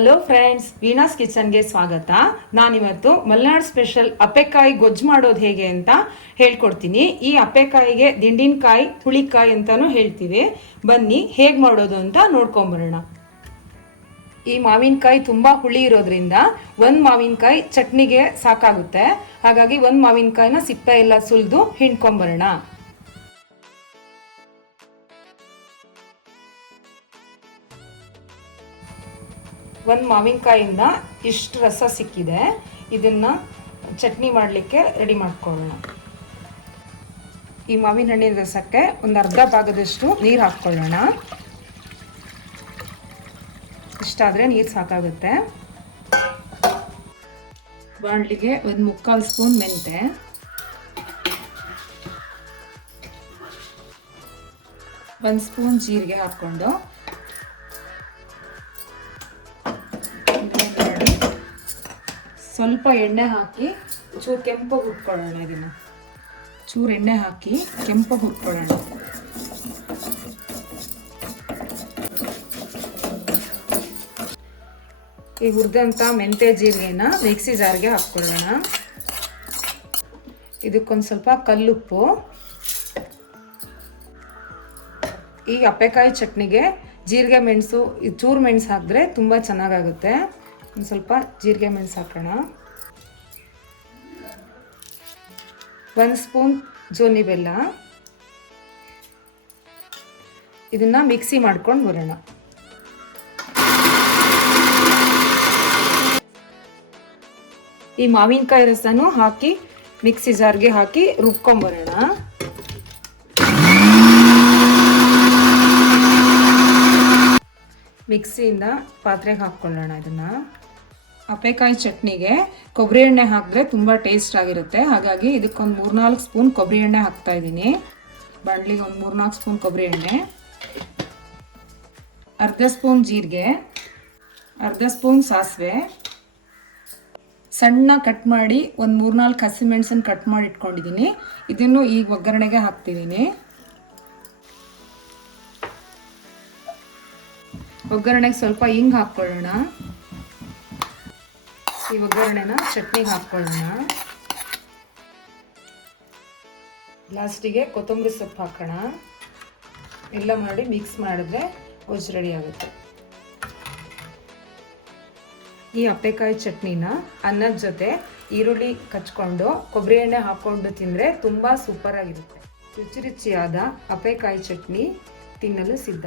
Hello friends ವೀಣಾಸ್ ಕಿಚನ್ಗೆ ಸ್ವಾಗತ. ನಾನಿವತ್ತು Malenadu special ಅಪ್ಪೆಕಾಯಿ ಗೊಜ್ಜು ಮಾಡೋದು ಹೇಗೆ ಅಂತ ಹೇಳ್ಕೊಡ್ತೀನಿ. ಈ ಅಪ್ಪೆಕಾಯಿಗೆ ದಿಂಡಿನಕಾಯಿ ಹುಳಿಕಾಯಿ ಅಂತಲೂ ಹೇಳ್ತೀವಿ. ಬನ್ನಿ ಹೇಗೆ ಮಾಡೋದು ಅಂತ ನೋಡ್ಕೊಂಬರೋಣ. ಈ ಮಾವಿನಕಾಯಿ ತುಂಬ ಹುಳಿ ಇರೋದ್ರಿಂದ ಒಂದು ಮಾವಿನಕಾಯಿ ಚಟ್ನಿಗೆ ಸಾಕಾಗುತ್ತೆ. ಹಾಗಾಗಿ ಒಂದು ಮಾವಿನಕಾಯಿನ ಸಿಪ್ಪೆ ಎಲ್ಲ ಸುಲಿದು ಹಿಂಡ್ಕೊಂಬರೋಣ. ಒಂದು ಮಾವಿನಕಾಯಿಂದ ಇಷ್ಟು ರಸ ಸಿಕ್ಕಿದೆ. ಇದನ್ನು ಚಟ್ನಿ ಮಾಡಲಿಕ್ಕೆ ರೆಡಿ ಮಾಡ್ಕೊಳ್ಳೋಣ. ಈ ಮಾವಿನ ಹಣ್ಣಿನ ರಸಕ್ಕೆ ಒಂದು ಅರ್ಧ ಭಾಗದಷ್ಟು ನೀರು ಹಾಕ್ಕೊಳ್ಳೋಣ. ಇಷ್ಟಾದರೆ ನೀರು ಸಾಕಾಗುತ್ತೆ. ಬಾಣಲಿಗೆ ಒಂದು ಮುಕ್ಕಾಲು ಸ್ಪೂನ್ ಮೆಂತೆ. ಒಂದು ಸ್ಪೂನ್ ಜೀರಿಗೆ ಹಾಕ್ಕೊಂಡು ಸ್ವಲ್ಪ ಎಣ್ಣೆ ಹಾಕಿ, ಚೂರು ಕೆಂಪಾಗಿ ಹುಟ್ಕೊಳ್ಳೋಣ ಇದನ್ನು. ಚೂರು ಎಣ್ಣೆ ಹಾಕಿ ಕೆಂಪಾಗಿ ಹುಟ್ಕೊಳ್ಳೋಣ ಈ ಹುರಿದಂಥ ಮೆಂತೆ ಜೀರಿಗೆನ ಮಿಕ್ಸಿ ಜಾರ್ಗೆ ಹಾಕ್ಕೊಳ್ಳೋಣ. ಇದಕ್ಕೊಂದು ಸ್ವಲ್ಪ ಕಲ್ಲುಪ್ಪು. ಈ ಅಪ್ಪೆಕಾಯಿ ಚಟ್ನಿಗೆ ಜೀರಿಗೆ ಮೆಣಸು ಚೂರು ಮೆಣಸು ಹಾಕಿದ್ರೆ ತುಂಬ ಚೆನ್ನಾಗಾಗುತ್ತೆ. ಒಂದು ಸ್ವಲ್ಪ ಜೀರಿಗೆ ಮೆಣಸು ಹಾಕೋಣ. ಒಂದು ಸ್ಪೂನ್ ಜೋನಿ ಬೆಲ್ಲ. ಇದನ್ನ ಮಿಕ್ಸಿ ಮಾಡ್ಕೊಂಡು ಬರೋಣ. ಈ ಮಾವಿನಕಾಯಿ ರಸನೂ ಹಾಕಿ, ಮಿಕ್ಸಿ ಜಾರ್ಗೆ ಹಾಕಿ ರುಬ್ಕೊಂಬರೋಣ ಮಿಕ್ಸಿಯಿಂದ ಪಾತ್ರೆಗೆ ಹಾಕ್ಕೊಳ್ಳೋಣ ಇದನ್ನು. ಅಪ್ಪೆಕಾಯಿ ಚಟ್ನಿಗೆ ಕೊಬ್ಬರಿ ಎಣ್ಣೆ ಹಾಕಿದ್ರೆ ತುಂಬ ಟೇಸ್ಟ್ ಆಗಿರುತ್ತೆ. ಹಾಗಾಗಿ ಇದಕ್ಕೊಂದು ಮೂರ್ನಾಲ್ಕು ಸ್ಪೂನ್ ಕೊಬ್ಬರಿ ಎಣ್ಣೆ ಹಾಕ್ತಾ ಇದ್ದೀನಿ. ಬಾಣಲಿಗೆ ಒಂದು ಮೂರ್ನಾಲ್ಕು ಸ್ಪೂನ್ ಕೊಬ್ಬರಿ ಎಣ್ಣೆ. ಅರ್ಧ ಸ್ಪೂನ್ ಜೀರಿಗೆ. ಅರ್ಧ ಸ್ಪೂನ್ ಸಾಸಿವೆ. ಸಣ್ಣ ಕಟ್ ಮಾಡಿ ಒಂದು ಮೂರ್ನಾಲ್ಕು ಹಸಿಮೆಣಸನ್ನು ಕಟ್ ಮಾಡಿ ಇಟ್ಕೊಂಡಿದ್ದೀನಿ ಇದನ್ನು ಈಗ ಒಗ್ಗರಣೆಗೆ ಹಾಕ್ತಿದ್ದೀನಿ ಒಗ್ಗರಣೆಗೆ ಸ್ವಲ್ಪ ಹಿಂಗೆ ಹಾಕ್ಕೊಳ್ಳೋಣ. ಈ ಒಗ್ಗರಣೆನ ಚಟ್ನಿಗೆ ಹಾಕ್ಕೊಳ್ಳೋಣ ಲಾಸ್ಟಿಗೆ ಕೊತ್ತಂಬರಿ ಸೊಪ್ಪು ಹಾಕೋಣ. ಎಲ್ಲ ಮಾಡಿ ಮಿಕ್ಸ್ ಮಾಡಿದ್ರೆ ಗೊಜ್ಜು ರೆಡಿ ಆಗುತ್ತೆ. ಈ ಅಪ್ಪೆಕಾಯಿ ಚಟ್ನಿನ ಅನ್ನದ ಜೊತೆ ಈರುಳ್ಳಿ ಕಚ್ಕೊಂಡು ಕೊಬ್ಬರಿ ಎಣ್ಣೆ ಹಾಕ್ಕೊಂಡು ತಿಂದರೆ ತುಂಬ ಸೂಪರಾಗಿರುತ್ತೆ ರುಚಿ ರುಚಿಯಾದ ಅಪ್ಪೆಕಾಯಿ ಚಟ್ನಿ ತಿನ್ನಲು ಸಿದ್ಧ.